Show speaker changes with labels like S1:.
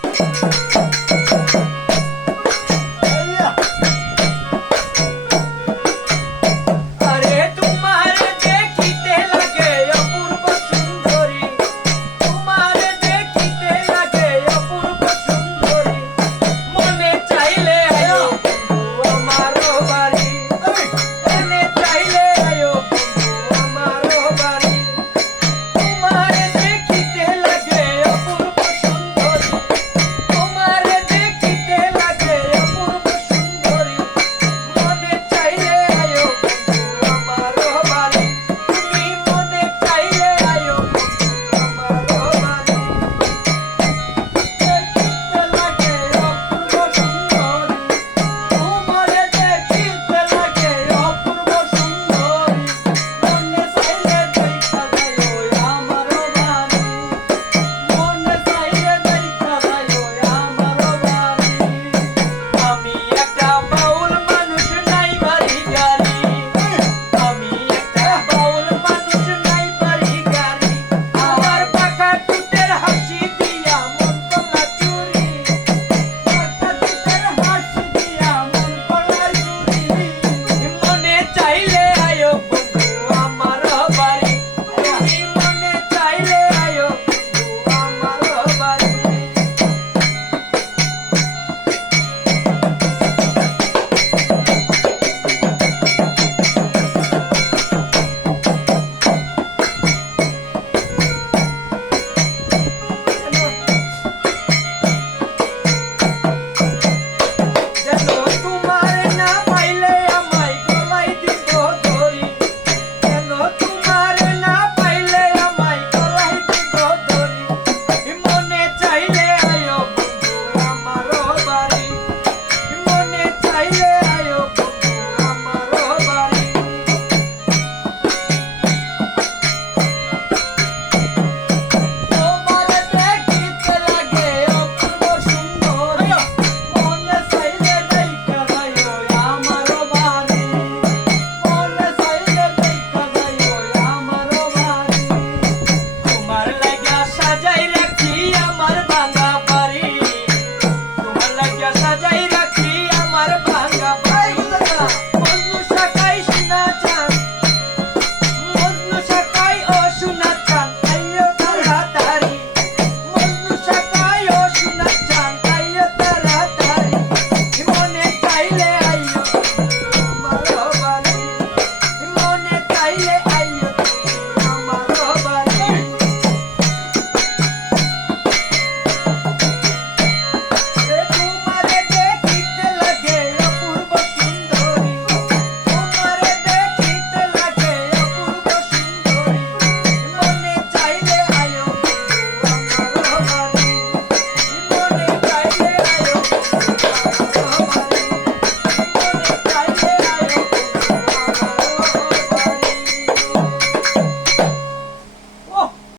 S1: 嗯嗯嗯嗯